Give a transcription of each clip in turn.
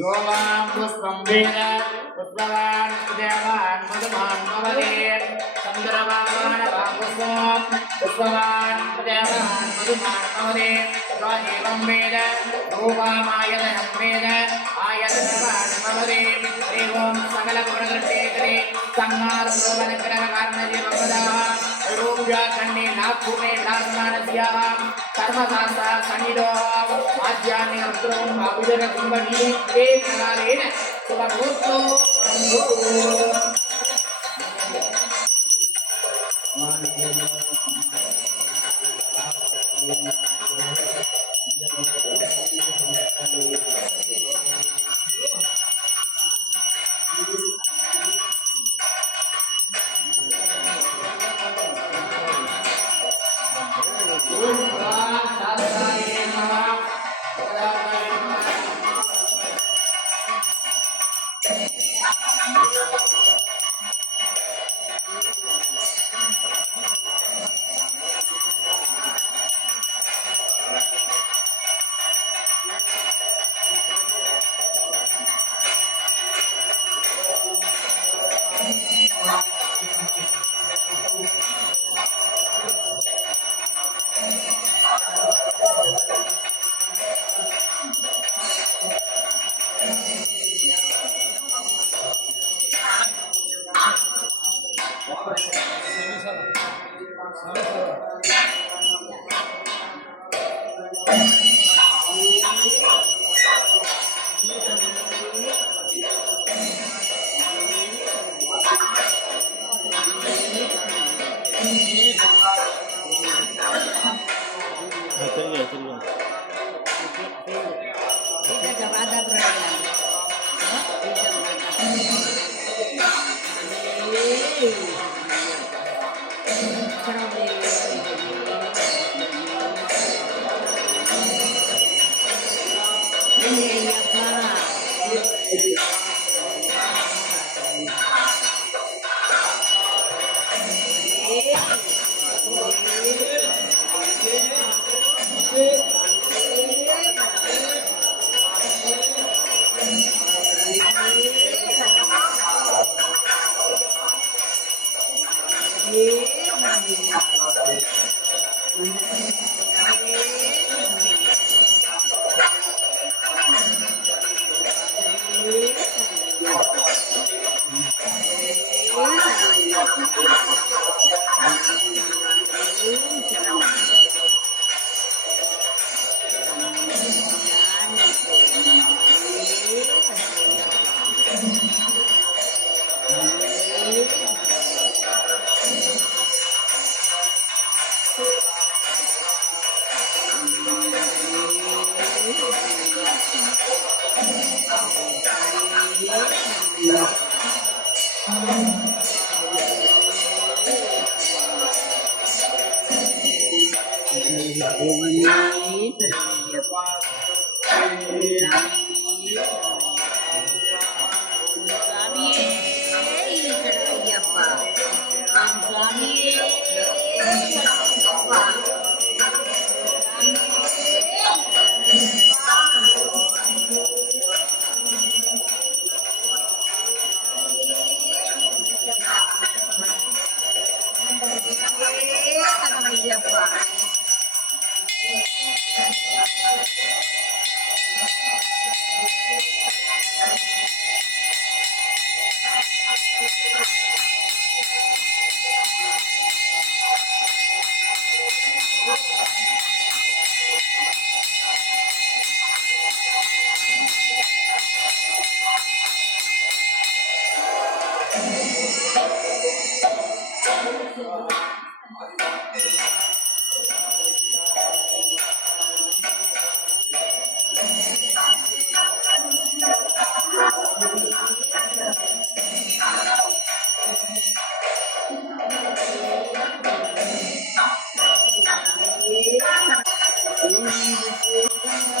Yovam puspam veda puspavan devan madhuman mavadir chandravan puspam puspavan devan madhuman mavadir rajivam veda ruvam ayadanam veda ayadanavan mavadir evam sagala gunadratekare sangar srovanakara karnaje bhavadaha rupya kande nakhume lasmanasya karmasasa sanido आज्ञाने Atram आविदर कुंभनी एक नालेन सुबहुतो Yeah.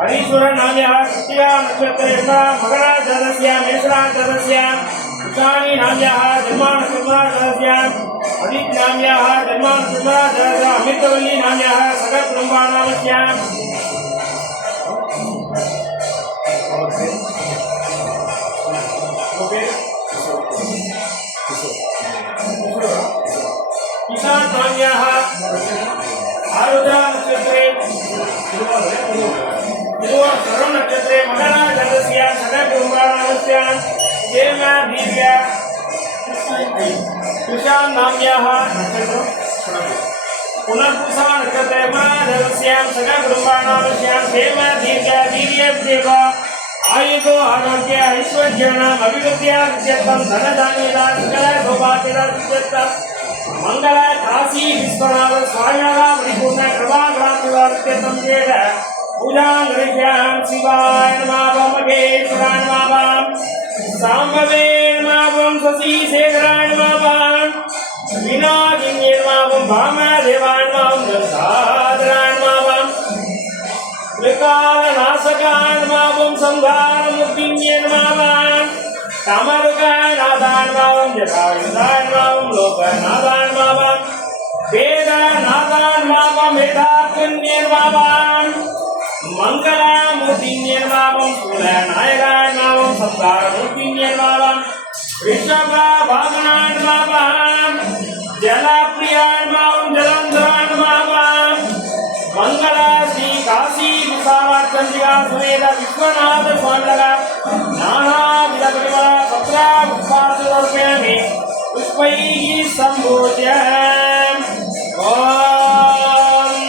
Harishwar नाम्यः तृतीया नक्षत्रेण मकराजातस्य मेषराजातस्य उषाणी नाम्यः जन्मानक्षत्राजातस्य अदित् नाम्यः जन्मानक्षत्राजातस्य अमृतवल्ली नाम्यः सकलकुटुम्बानामस्य किसान नाम्यः आरुद्रा नक्षत्रे सर्व नक्षत्रे मकराजातस्य सकलकुटुम्बानामस्य जेमा दिव्या कृषां नाम्याः पुनर्पुषा नक्षत्रे मकराजातस्य सकलकुटुम्बानामस्य जेमा दिव्या वीर्यदेव आयुधो आरोग्य ऐश्वर्याणाम् अभिवृद्ध्यार्थं धनधान्यदा सकल सौभाग्यदा मंगल काशी विश्वनाथ स्वामिनः परिपूर्ण कृपाग्रांतिवर्त्यतं चेद पूजां करिष्यामि शिवाय नमः महेश्वराय नमः साम्बवे नमः शशिशेखराय नमः विनाशिन्ये नमः भामदेवाय नमः दशाधराय नमः त्रिकालनाशकाय नमः संहारमुक्तिन्ये नमः कामरुकाय नादाय नमः जटायुधाय नमः लोकनाथाय नमः वेदनाथाय नमः मेधात्मन्ये नमः मंगलामूर्तिन्ये नमः कुलनायकाय नमः संहारमुक्तिन्ये नमः वृषभावाहनाय नमः जलप्रियाय नमः जलंधराय नमः मंगल श्री काशी विशालाचंद्रिका समेत विश्वनाथ स्वामिनः नानाविध परिमल पत्र पुष्पार्पयामि पुष्पैः सम्भूज्य ओम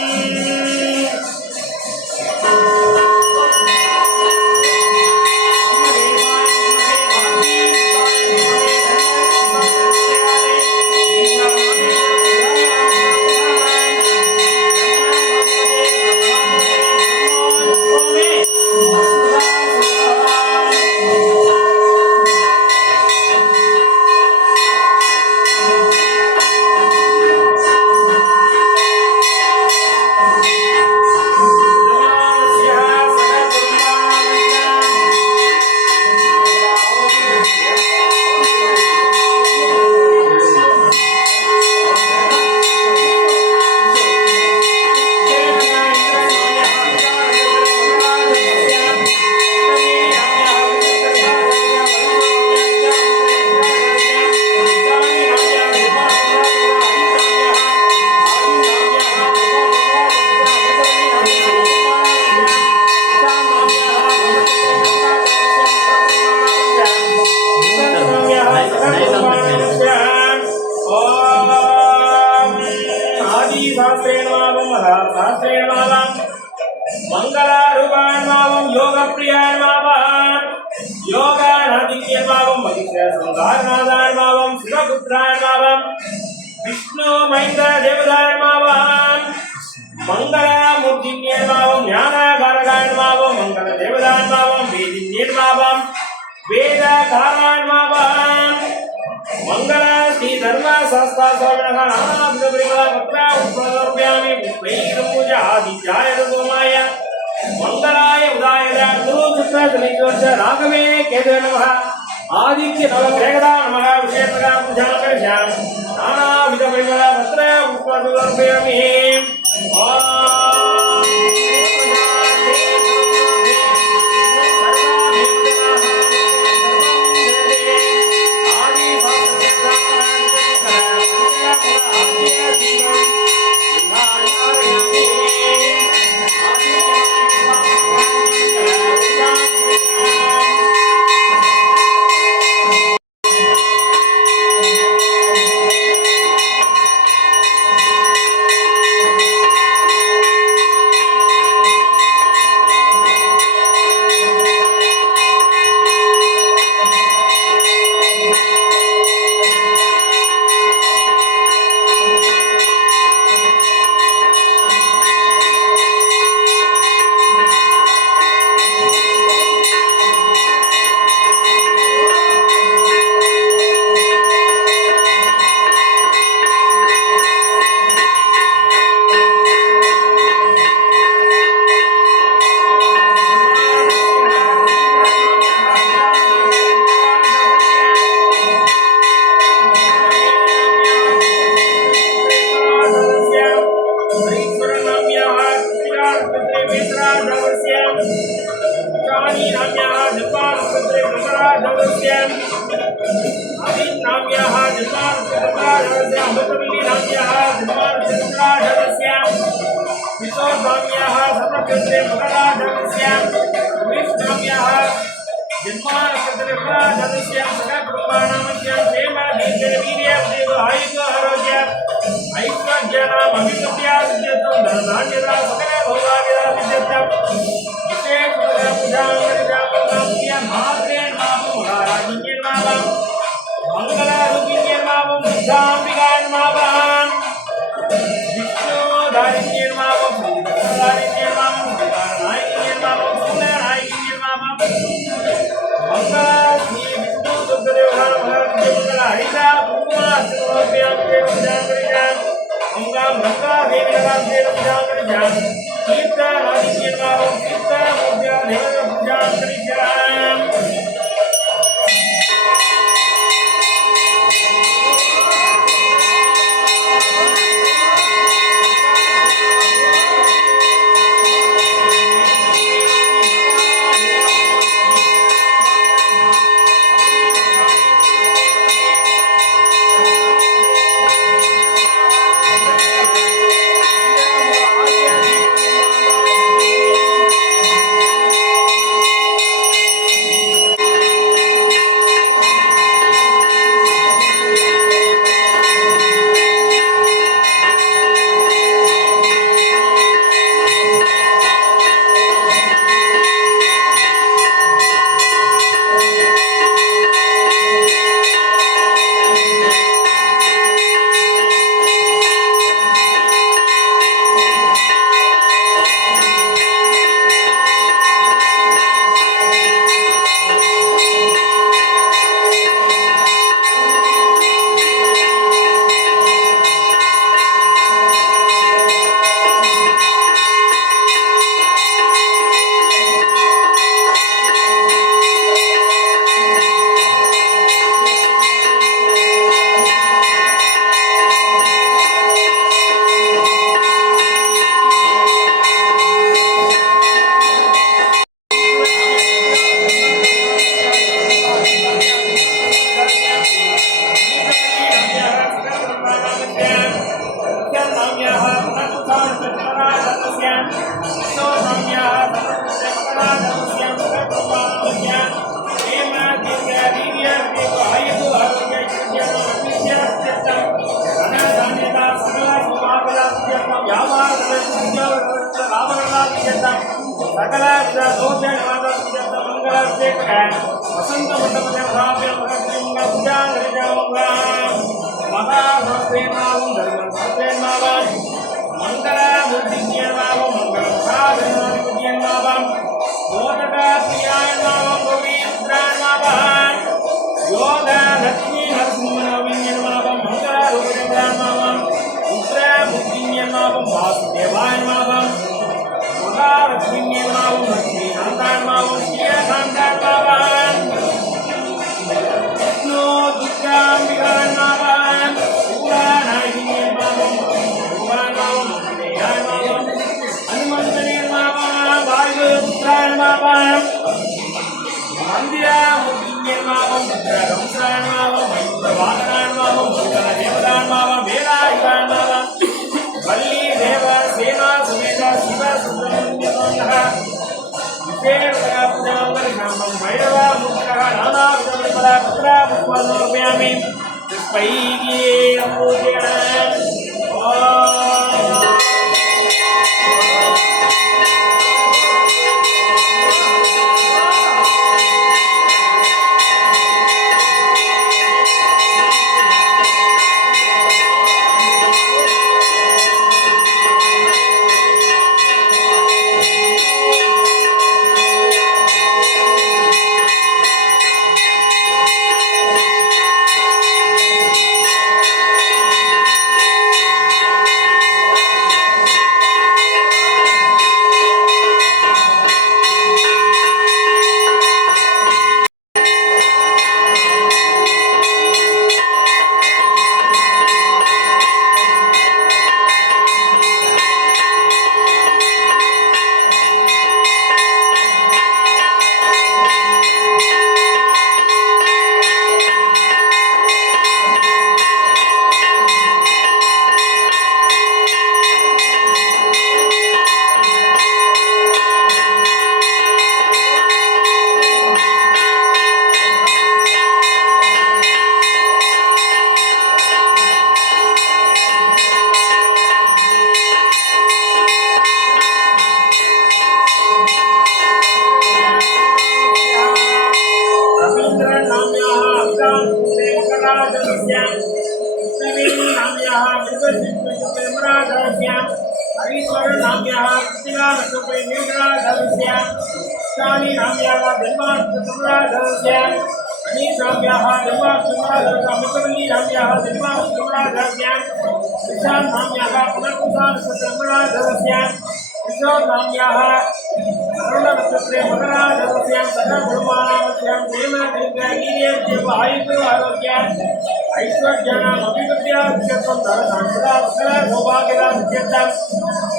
शास्त्रेण मावं महा शास्त्रेण मावं मंगलारूपाण मावं योगप्रियाण मावं योगानादिन्य मावं महिषा संहारनादान मावं शिवपुत्राण मावं विष्णु महेंद्र देवदान मावं मंगलामूर्तिन्य मावं ज्ञानाकारकाण मावं मंगल देवदान मावं वेदिन्य मावं वेदकाराण मावं मंगल श्री धर्म शास्त्र स्वामिनः नानाविध परिमल पत्र उपलभ्यामि पुष्पैर्पूजा आदित्याय सोमाय मंगलाय उदाय गुरु चित्र शनिचोष राघवे केतवे नमः आदित्य नवग्रहदा नमः विशेषतः पूजां करिष्यामि नानाविध परिमल पत्र उपलभ्यामि व्यापार सकल दोष मंगल वसंत मंगल योग लक्ष्मी नरसिंहनाम मंगल वासुदेवाय महालक्ष्मी लक्ष्मी नारायण विष्णु दुर्गा हनुमंतने वायु मंदिरा मुद्रिण्यमावं रंसरायणमावं वाहनायणमावं देवदानमावं वेलायुधानमावं वल्ली देव सेना सुमेध शिव सुब्रह्मण्यः विशेषपूजाङ्गलिकामं भैरव मुक्तः नानाविधपदा पुत्रा पुष्पाणोपयामि पुष्पैः पूजयामि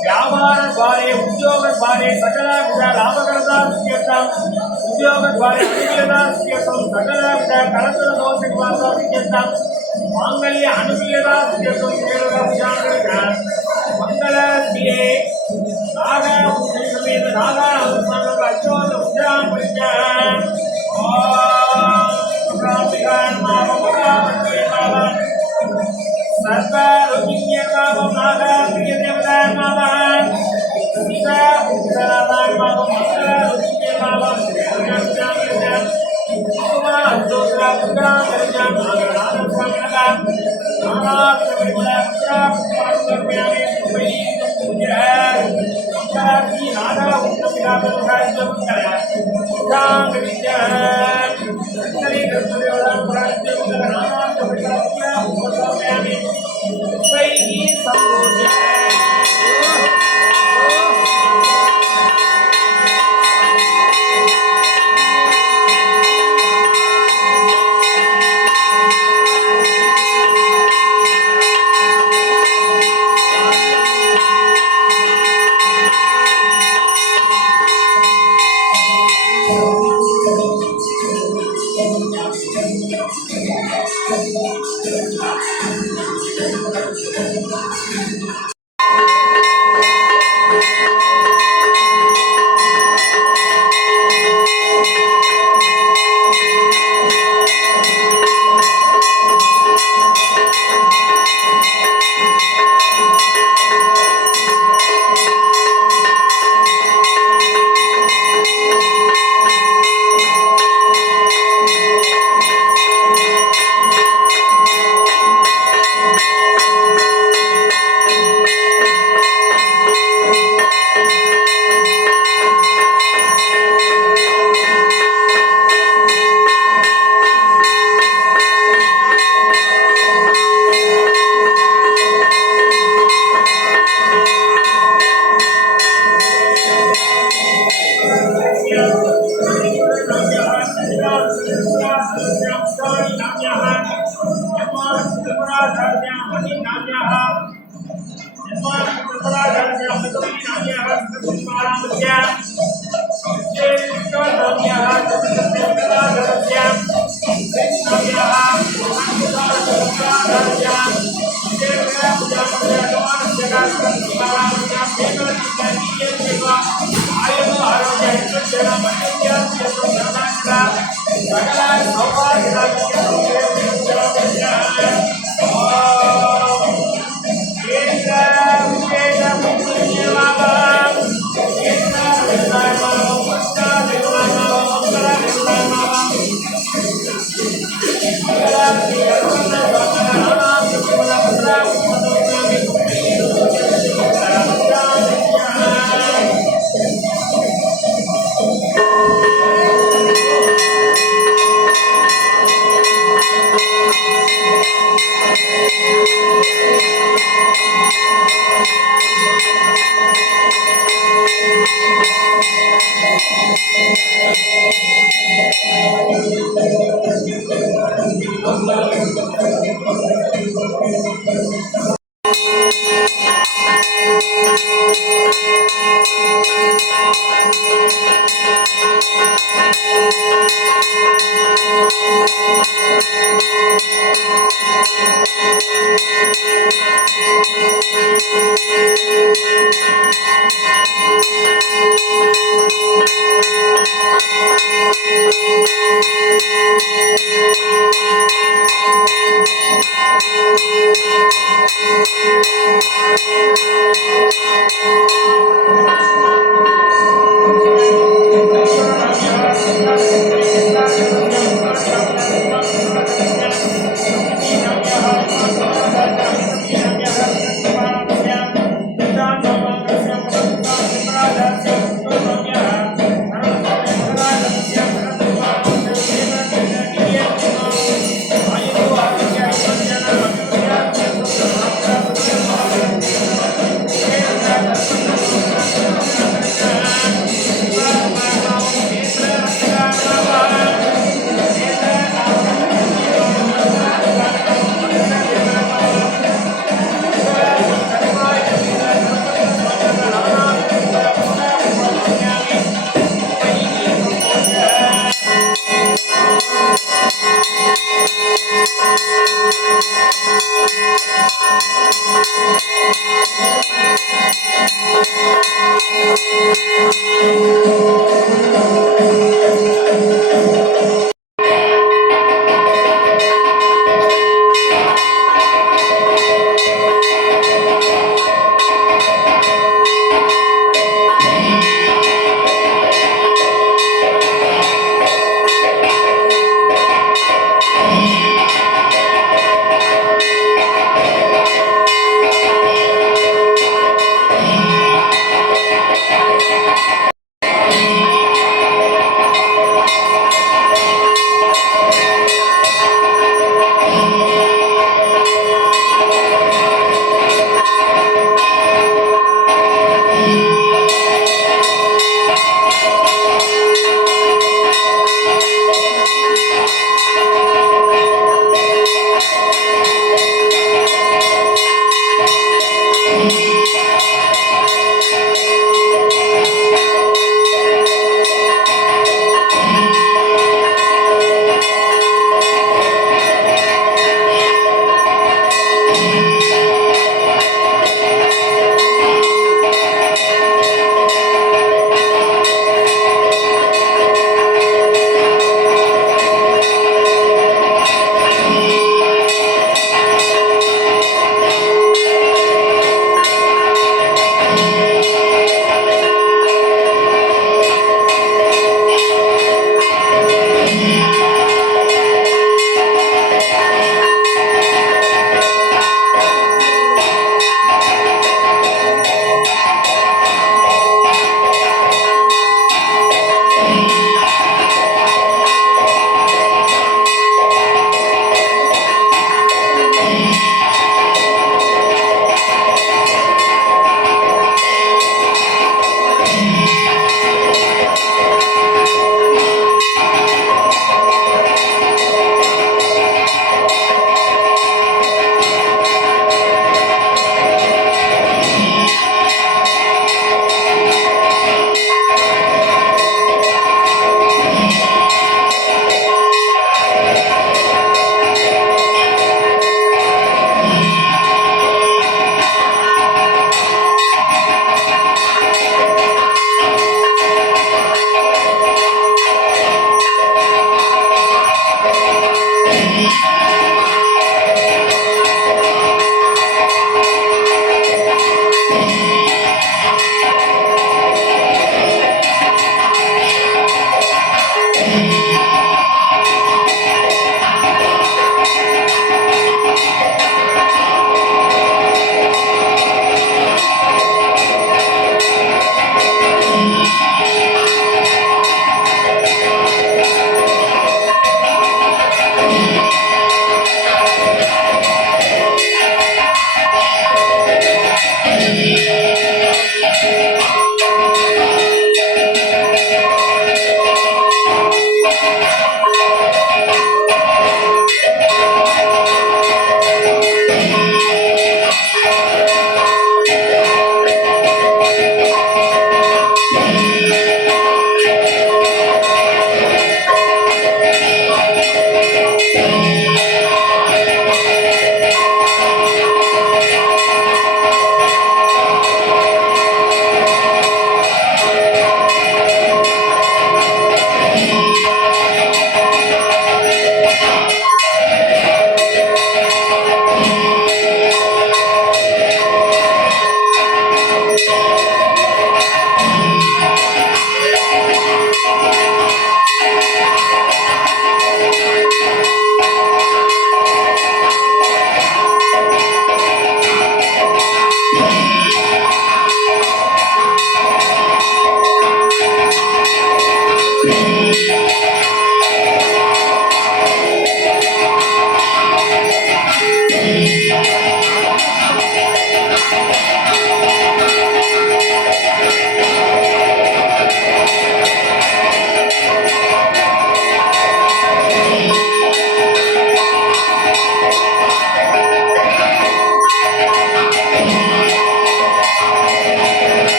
व्यापार द्वारे उद्योग द्वारे सकल विध लाभकरता उद्योग द्वारे सकल विध करतल दोष मांगल्य अनुकूलता मंगल श्री नागा समेत नागा अच्युत उद्यान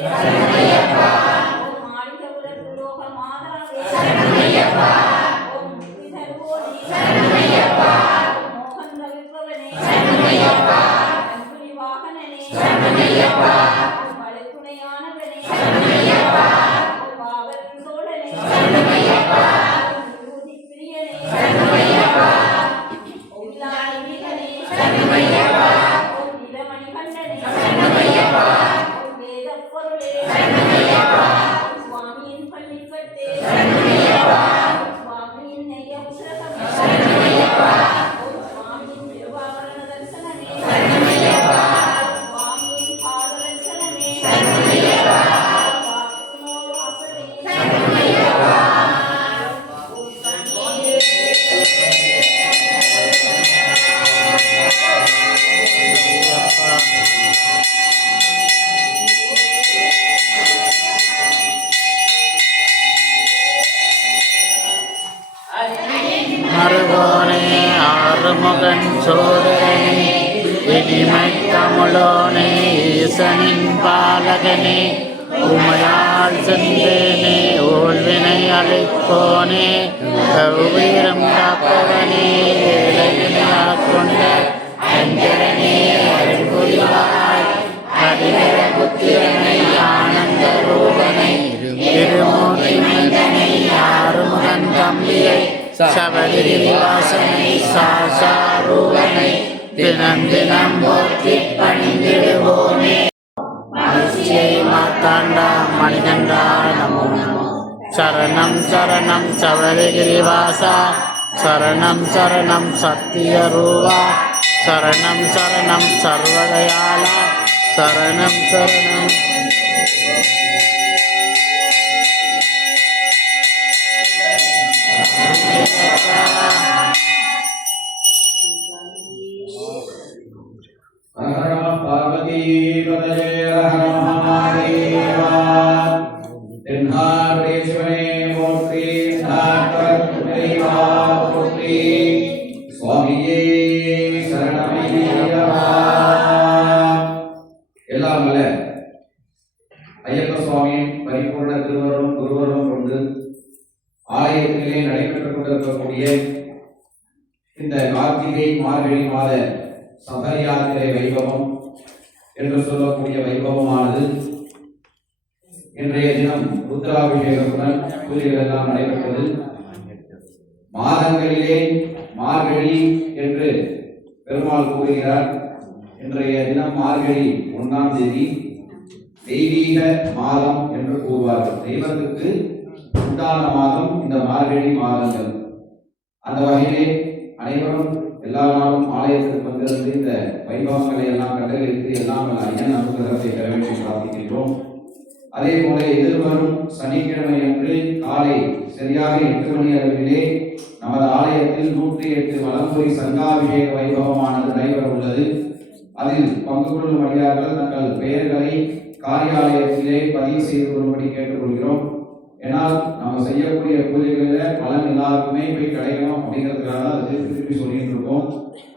ஓம் மாளிகபுரத்து லோக மாதாவே ஓம் விதர்வோனே ஓம் மோகன் ரவிபவனே அன்புலி வாகனனே ஓம் மலைத்துணையானவனே ஓம் பாவரின் சோழனே ஓம் விபூதி பிரியனே ஓம் இல்லாத வீரனே ஓம் நிலமணி கண்டனே ஓம் வேதப் பொருளே ஓம் சுவாமியின் பள்ளிக்கட்டே ஓம் சுவாமியின் நெய்ய உசிரகமே ஓம் சுவாமியின் திருவாபரண தரிசனமே ஓம் சுவாமியின் பாத தரிசனமே ஓம் வாசுனோ வாசனே ஓம் சனியே மறுகோனே ஆறுமுகன் சோதரனே இனிமை தமிழோனே ஈசனின் பாலகனே உமையால் சென்றேனே ஓல்வினை அழைப்போனே கௌவீரம் காப்பவனே ஏழையினையாக் கொண்ட அஞ்சரனே அருள்புரிவாய் ஹரிஹர புத்திரனை ஆனந்த ரூபனை திருமூர்த்தி மனிதனை ஆறுமுகன் தம்பியை சபரிகிரி வாசனை சாசாரூபனை தினம் தினம் போற்றி பணிந்திடுவோமே. மகிழ்ச்சியை மாத்தாண்டா மணிகண்டா நமோ நமோ. சரணம் சரணம் சபரிகிரிவாசா சரணம் சரணம் சத்தியரூபா சரணம் சரணம் சர்வதயாலா சரணம் சரணம். பார்வதி தென்னாடுடைய போற்றி போற்றி சுவாமியே சரணமையப்பா. எல்லாம் அல்ல ஐயப்ப சுவாமியின் பரிபூர்ண திருவருளும் குருவருளும் கொண்டு ஆலயத்திலே நடைபெற்றுக் கொண்டிருக்கக்கூடிய இந்த கார்த்திகை மார்கழி மாத சபரி யாத்திரை வைபவம் என்று சொல்லக்கூடிய வைபவமானது இன்றைய தினம் ருத்ராபிஷேகத்துடன் பூஜைகள் எல்லாம் நடைபெற்றது. மாதங்களிலே மார்கழி என்று பெருமாள் கூறுகிறார். இன்றைய தினம் மார்கழி 1ஆம் தேதி தெய்வீக மாதம் என்று கூறுவார்கள். தெய்வத்துக்கு உண்டான மாதம் இந்த மார்கழி மாதங்கள். அந்த வகையிலே அனைவரும் எல்லா நாளும் ஆலயத்திற்கு வந்திருந்து இந்த வைபவங்களை எல்லாம் கண்டறிந்து எல்லாம் ஐயன் அனுகிரகத்தை பெற வேண்டி பிரார்த்திக்கின்றோம். அதே போல எதிர்வரும் சனிக்கிழமை அன்று காலை சரியாக 8 மணி அளவிலே நமது ஆலயத்தில் 108 வலம்புரி சங்காபிஷேக வைபவமானது நடைபெற உள்ளது. அதில் பங்கு கொள்ளும் அடியார்கள் தங்கள் பெயர்களை காரியாலயத்திலே பதிவு செய்து கொள்ளும்படி கேட்டுக்கொள்கிறோம். ஏன்னால் நம்ம செய்யக்கூடிய பூஜைகளில் பலன் எல்லாருக்குமே போய் கிடைக்கணும் அப்படிங்கிறதுக்காக தான் அதை திருப்பி சொல்லிட்டு இருக்கோம்.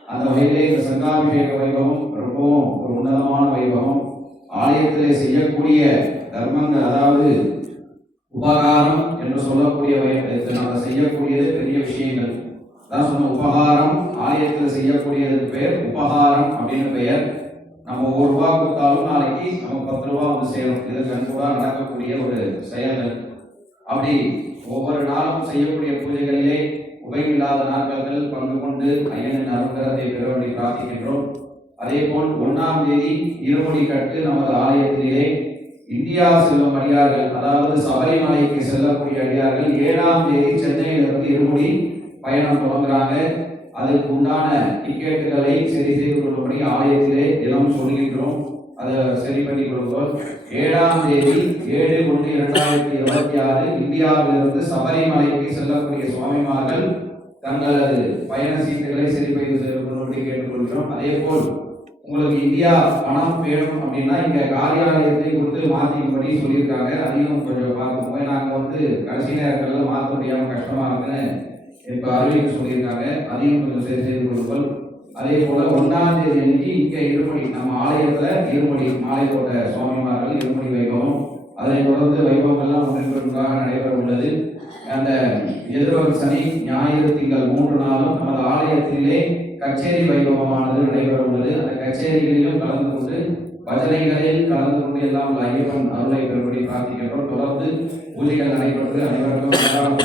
அந்த வகையிலே இந்த சங்காபிஷேக வைபவம் ரொம்பவும் ஒரு உன்னதமான வைபவம். ஆலயத்திலே செய்யக்கூடிய தர்மங்கள், அதாவது உபகாரம் என்று சொல்லக்கூடிய நம்ம செய்யக்கூடியது பெரிய விஷயங்கள் தான் சொன்ன. உபகாரம் ஆலயத்தில் செய்யக்கூடியதுக்கு பெயர் உபகாரம் அப்படின்னு பெயர். நம்ம ₹1 கொடுத்தாலும் நாளைக்கு நமக்கு ₹10 வந்து சேரும். இது கண்கூடா நடக்கக்கூடிய ஒரு செயல்கள். அப்படி ஒவ்வொரு நாளும் செய்யக்கூடிய பூஜைகளிலே உபயோகில்லாத நாட்கள் பங்கு கொண்டு ஐயனின் அனுகிரகத்தை பெற வேண்டி பிரார்த்திக்கின்றோம். அதே போல் 1ஆம் தேதி இருமுடி கட்டு நமது ஆலயத்திலே இந்தியா செல்லும் அடியார்கள், அதாவது சபரிமலைக்கு செல்லக்கூடிய அடியார்கள் 7ஆம் தேதி சென்னையிலிருந்து இருமுடி பயணம் தொடங்குறாங்க. அதுக்கு உண்டான டிக்கெட்டுகளை சரி செய்து கொள்ளும்படி ஆலயத்திலே தினம் சொல்கின்றோம். அதை சரி பண்ணி கொடுப்போம். 7ஆம் தேதி 7/1/2026 இந்தியாவிலிருந்து சபரிமலைக்கு செல்லக்கூடிய சுவாமிமார்கள் தங்களது பயண சீட்டுகளை சரி செய்து கொள்ளும்படி கேட்டுக்கொள்கிறோம். அதே போல் உங்களுக்கு இந்தியா பணம் வேணும் அப்படின்னா இங்க காரியாலயத்தை கொடுத்து மாற்றிக்கும்படி சொல்லியிருக்காங்க. அதையும் கொஞ்சம் பார்த்துக்கோங்க. நாங்கள் கடைசி நேரங்களில் மாற்ற முடியாமல் கஷ்டமா இருக்குன்னு இப்போ அறிவிக்க சொல்லியிருக்காங்க. அதையும் கொஞ்சம் சரி செய்து கொடுப்போம். அதே போல 1ஆம் தேதி அன்னைக்கு இங்க இருமுடி நம்ம ஆலயத்துல இருமுடி மாலை போட்ட சுவாமிமார்கள் இருமுடி வைபவம் அதனைத் தொடர்ந்து வைபவங்கள்லாம் ஒன்றிற்காக நடைபெற உள்ளது. அந்த எதிர்வரும் சனி ஞாயிறு திங்கள் 3 நாளும் நமது ஆலயத்திலே கச்சேரி வைபவமானது நடைபெற உள்ளது. அந்த கச்சேரிகளிலும் கலந்து கொண்டு பஜனைகளில் கலந்து கொண்டு எல்லாம் ஐயப்பன் அருளை பெறும்படி பிரார்த்திக்கின்றோம். தொடர்ந்து பூஜைகள் நடைபெற்று அனைவருக்கும் எல்லாம்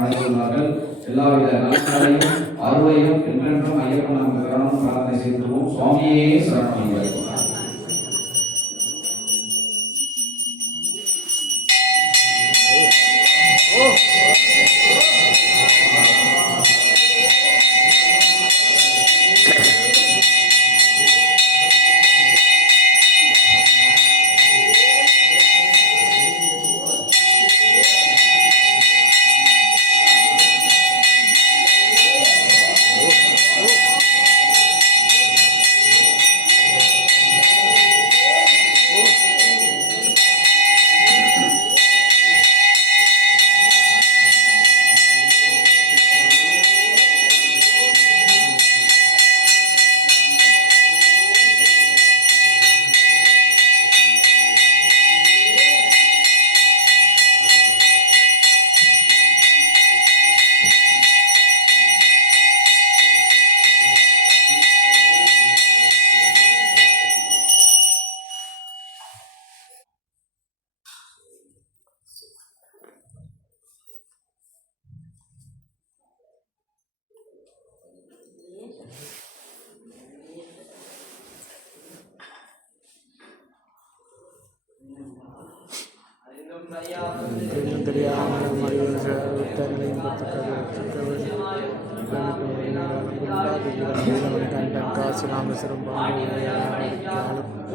நடைபெறுவார்கள். எல்லாவித நலன்களையும் அருளையும் என்றென்றும் ஐயப்பன் நமக்கு பெறணும் பிரார்த்தனை செய்துள்ளோம். சுவாமியே சரணம்.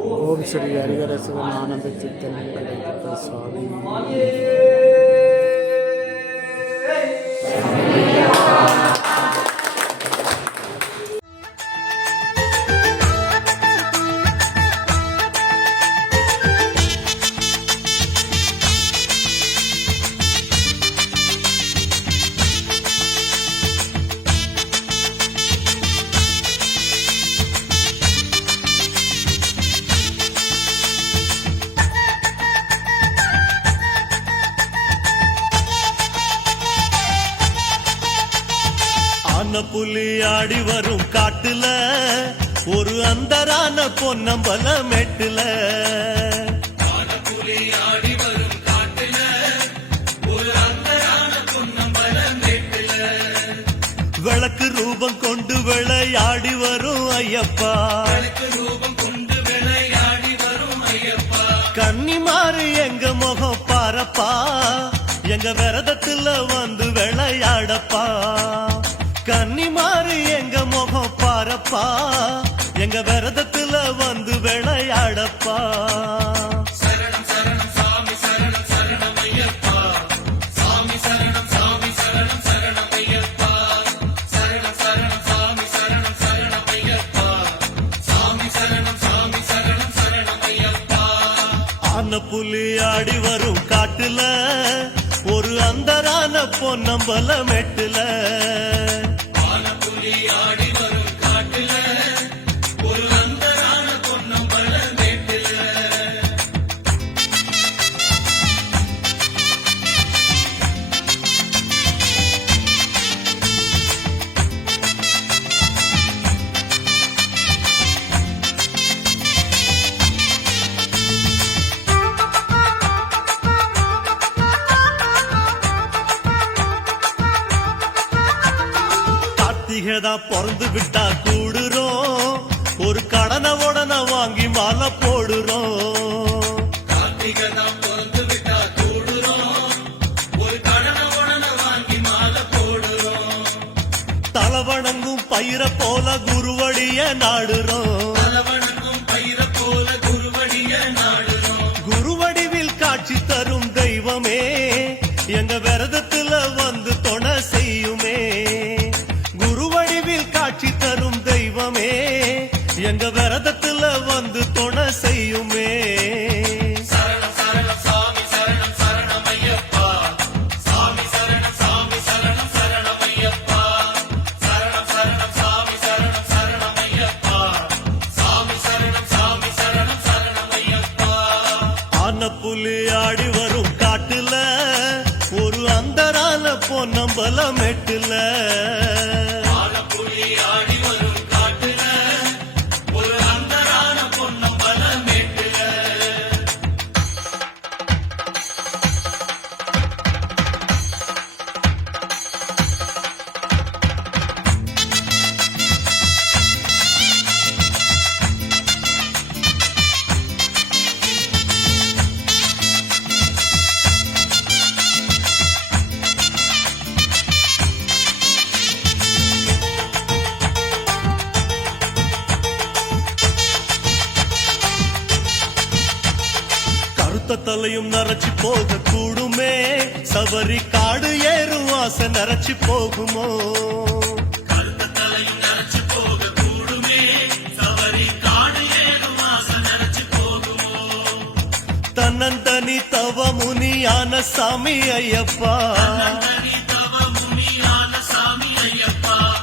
ஓம் ஸ்ரீ ஹரிஹர சிவன் ஆனந்த சித்தன் கிடைத்த சுவாமி. புலி ஆடி வரும் காட்டுல ஒரு அந்தரான பொன்னம்பல மெட்டுல புலி ஆடி வரும் காட்டுல ஒரு அந்தரான பொன்னம்பல மெட்டுல விளக்கு ரூபம் கொண்டு விளையாடி வரும் ஐயப்பா. விளக்கு ரூபம் கொண்டு விளையாடி வரும் ஐயப்பா. கன்னிமாறு எங்க முகம் பாரப்பா, எங்க விரதத்துல வந்து விளையாடப்பா. கன்னிமாறு எங்க முகம் பாரப்பா, எங்க விரதத்துல வந்து விளையாடப்பா. சரணம் சரணம் சாமி சரணம் சரணம் ஐயப்பா. சாமி சரணம் சாமி சரணம் சரணம் ஐயப்பா. சரணம் சரணம் சாமி சரணம் சரணம் ஐயப்பா. சாமி சரணம் சாமி சரணம் சரணம் ஐயப்பா. ஆன புலி ஆடி வரும் காட்டுல ஒரு அந்தரான பொன்னம்பல மெட்டுல ஆடி வரும் காட்டுல ஒரு அந்தரான பொன்னம்பல மேட்டுல. கார்த்திகைதான் பிறந்து விட்டா கூடுறோம், ஒரு கடனை உடனே வாங்கி மாலை போடுறோம். கார்த்திகைதான் பிறந்து விட்டா கூடுறோம், ஒரு கடனை உடனே வாங்கி மாலை போடுறோம். தலவணங்கும் பயிர போல குருவடிய நாடுறோம். தலவணங்கும் பயிர போல குருவடிய நாடுறோம். குருவடிவில் காட்சி தரும் தெய்வமே, எங்க விரதத்துல வந்து துணை செய்யுமே. காட்சி தரும் தெய்வமே, எங்க விரதத்துல வந்து துணை செய்யுமே. சரணம் சரணம் சாமி சரணம் சரணம் ஐயப்பா. சாமி சரணம் சாமி சரணம் சரணம் ஐயப்பா. சரணம் சரணம் சாமி சரணம் சரணம் ஐயப்பா. புலி ஆடி வரும் காட்டுல ஒரு அந்தரால பொன்னம்பல மெட்டுல புலி ஆடி வரும் காட்டுல ஒரு அந்தரான பொன்னம்பல மெட்டுல கருத்த தலையும் நரைச்சி போக கூடுமே சபரி காடு ஏறும் ஆசை நரைச்சி போகுமோ கருத்த தலையும் நரைச்சி போக கூடுமே சபரி காடு ஏறும் ஆசை நரைச்சி போகுமோ தன்னந்தனி தவ முனியான சாமி ஐயப்பா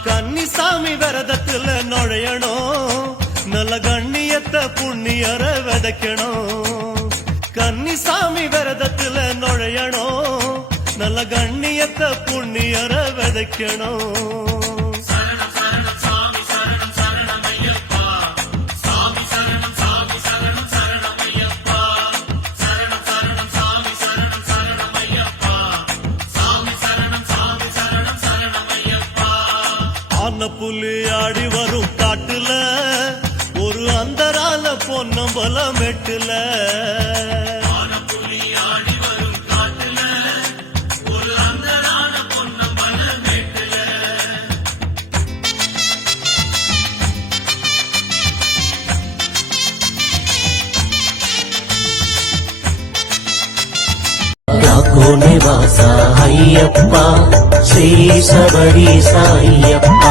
கன்னிசாமி விரதத்துல நுழையணும் நல்ல கண்ணியத்தை புண்ணியர விதைக்கணும் கன்னிசாமி விரதத்துல நுழையணும் நல்ல கண்ணியத்தை புண்ணியர விதைக்கணும் புலி ஆடி வரும் காட்டுல ஒரு அந்தரால பொன்னம்பல மெட்டுல புலி ஆடி வரும் காட்டுல ஒரு அந்தரால பொன்னம்பல மெட்டுல ಯಾಕೋ ನಿವಾಸ ಅಯ್ಯಪ್ಪ ಶ್ರೀ ಶಬರೀಶ ಅಯ್ಯಪ್ಪ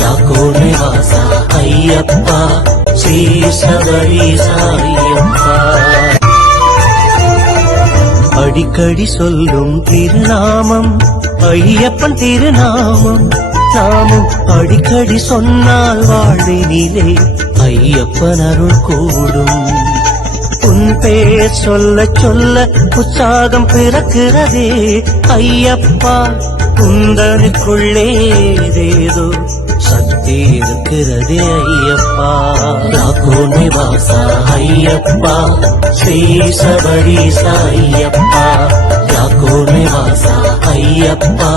ಯಾಕೋ ನಿವಾಸ ಅಯ್ಯಪ್ಪ ಶ್ರೀ ಶಬರೀಶ ಅಯ್ಯಪ್ಪ அடிக்கடி சொல்லும் திருநாமம் ஐயப்பன் திருநாமம் நாமும் அடிக்கடி சொன்னால் வாழ்வினிலே ஐயப்பன் அருள் கூடும் உன் பேர் சொல்ல சொல்ல உற்சாகம் பிறக்கிறதே ஐயப்பா குந்தனுக்குள்ளே ஏதேதோ சக்தி இருக்கிறதே ஐயப்பா யாக்கோ நிவாசா ஐயப்பா ஸ்ரீ சபரீச ஐயப்பா யாக்கோ நிவாசா ஐயப்பா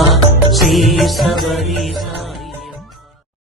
ஸ்ரீ சபரீச